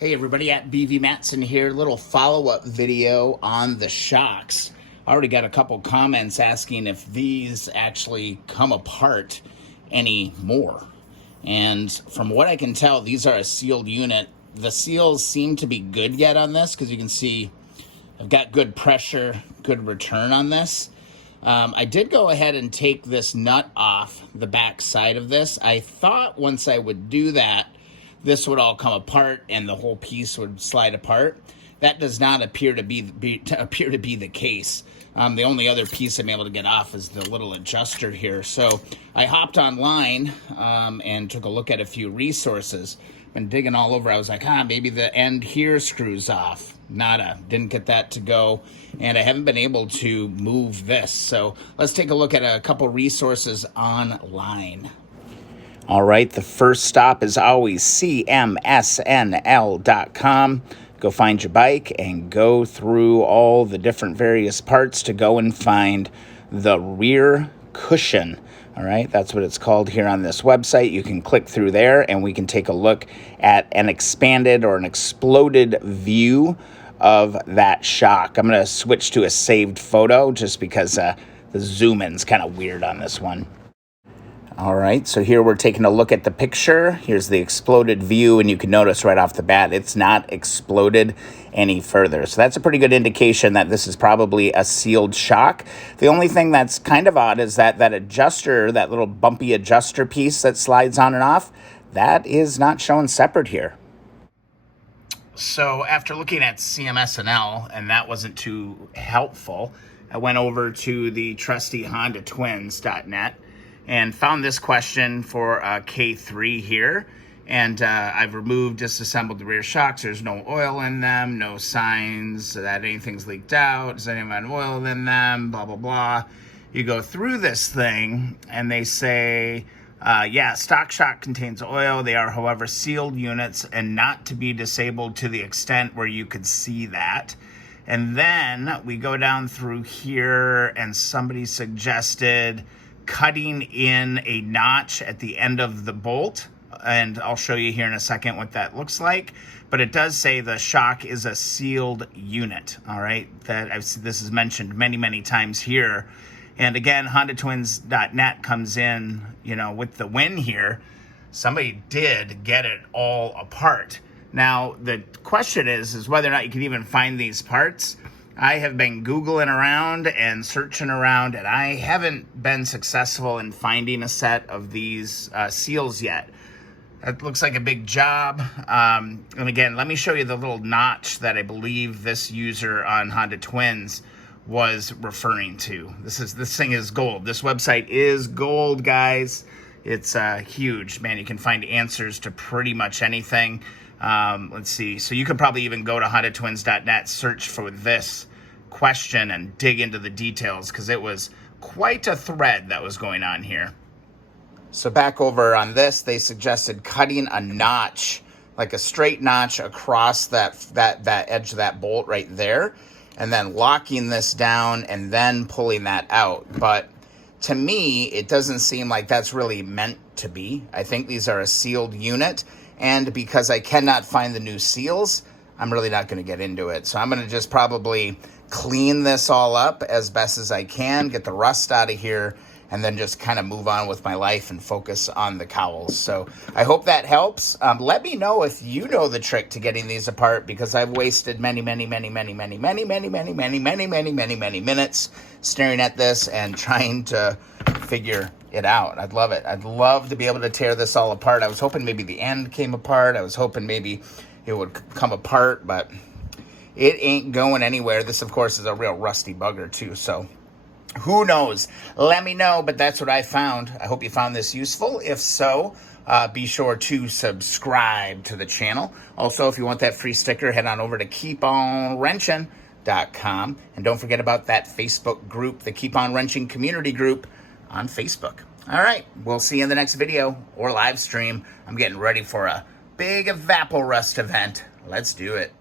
Hey everybody, at BV Matson here. Little follow-up video on the shocks. I already got a couple comments asking if these actually come apart anymore. And from what I can tell, these are a sealed unit. The seals seem to be good yet on this because you can see I've got good pressure, good return on this. I did go ahead and take this nut off the back side of this. I thought once I would do that, this would all come apart and the whole piece would slide apart. That does not appear to be the case. The only other piece I'm able to get off is the little adjuster here. So I hopped online and took a look at a few resources. Been digging all over. I was like, maybe the end here screws off. Nada. Didn't get that to go. And I haven't been able to move this. So let's take a look at a couple resources online. All right, the first stop is always cmsnl.com. Go find your bike and go through all the different various parts to go and find the rear cushion. All right, that's what it's called here on this website. You can click through there and we can take a look at an expanded or an exploded view of that shock. I'm going to switch to a saved photo just because the zoom in's kind of weird on this one. All right, so here we're taking a look at the picture. Here's the exploded view, and you can notice right off the bat, it's not exploded any further. So that's a pretty good indication that this is probably a sealed shock. The only thing that's kind of odd is that adjuster, that little bumpy adjuster piece that slides on and off, that is not shown separate here. So after looking at CMSNL, and that wasn't too helpful, I went over to the trusty HondaTwins.net and found this question for K3 here. And I've removed, disassembled the rear shocks. There's no oil in them, no signs that anything's leaked out. Does anyone have oil in them? Blah, blah, blah. You go through this thing and they say, yeah, stock shock contains oil. They are, however, sealed units and not to be disabled to the extent where you could see that. And then we go down through here and somebody suggested cutting in a notch at the end of the bolt, and I'll show you here in a second what that looks like. But it does say the shock is a sealed unit. All right, this is mentioned many times here. And again, HondaTwins.net comes in, with the win here. Somebody did get it all apart. Now the question is whether or not you can even find these parts. I have been Googling around and searching around, and I haven't been successful in finding a set of these seals yet. That looks like a big job. And again, let me show you the little notch that I believe this user on Honda Twins was referring to. This thing is gold. This website is gold, guys. It's huge. Man, you can find answers to pretty much anything. Let's see. So you could probably even go to HondaTwins.net, search for this question and dig into the details because it was quite a thread that was going on here. So back over on this, they suggested cutting a notch, like a straight notch across that edge of that bolt right there, and then locking this down and then pulling that out. But to me, it doesn't seem like that's really meant to be. I think these are a sealed unit. And because I cannot find the new seals, I'm really not going to get into it. So I'm going to just probably clean this all up as best as I can, get the rust out of here, and then just kind of move on with my life and focus on the cowls. So I hope that helps. Let me know if you know the trick to getting these apart, because I've wasted many minutes staring at this and trying to figure it out. I'd love it. I'd love to be able to tear this all apart. I was hoping maybe the end came apart. I was hoping maybe it would come apart, but it ain't going anywhere. This, of course, is a real rusty bugger too, so who knows? Let me know, but that's what I found. I hope you found this useful. If so, be sure to subscribe to the channel. Also, if you want that free sticker, head on over to keeponwrenching.com. And don't forget about that Facebook group, the Keep On Wrenching Community Group on Facebook. All right, we'll see you in the next video or live stream. I'm getting ready for a big Evaporust event. Let's do it.